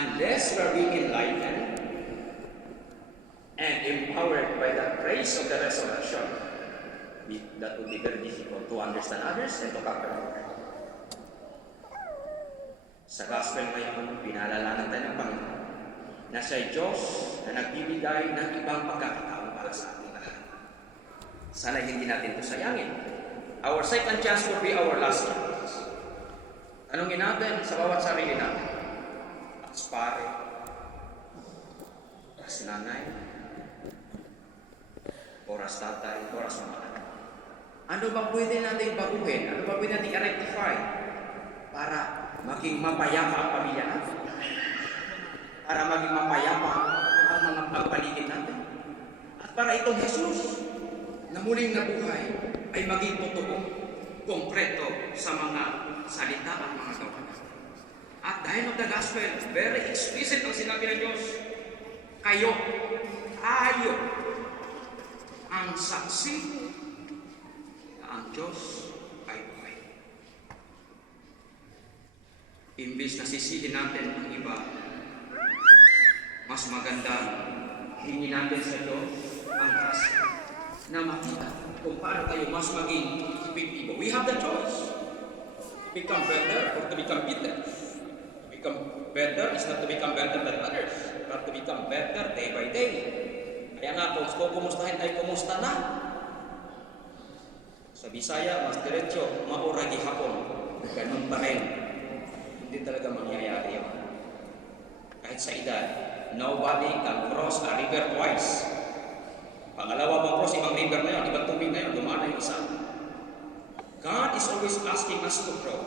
unless we are being enlightened and empowered by the grace of the resurrection, that would be very difficult to understand others and to conquer our world. Sa gospel ngayon, pinaalalanan tayo ng Panginoon na siya Diyos na nagbibigay ng ibang pagkakataon para sa ating lahat. Sana hindi natin ito sayangin. Our second chance will be our last chance. Tanungin natin sa bawat sarili natin. As pare, as nanay, oras tatay, oras mga anak. Ano ba pwede natin baguhin? Ano ba pwede natin i-rectify para maging mapayapa ang pamilya natin? Para maging mapayapa ang mga pagpaligid natin? At para itong Jesus na muling nabuhay ay maging totoo, konkreto sa mga salita at mga gawa natin. At dahil of the gospel, very explicit ang sinabi ng Diyos, tayo ang saksi na ang Diyos ay buhay. Imbis na sisihin natin ang iba, mas maganda hingin natin sa Diyos ang grasya na makita kung paano tayo mas maging epektibo. We have the choice to become better or to become bitter. To become better is not to become better than others, but to become better day by day. Kaya nga, kung kumustahin ay kumusta na. Sa Bisaya, mas diretso, mauragi hapon. Ganun pa rin. Hindi talaga mangyayari yun. Kahit sa edad, nobody can cross a river twice. Pangalawa mong cross, ibang river na yun, ibang tubig na yun, dumaan na yung isa. God is always asking us to grow.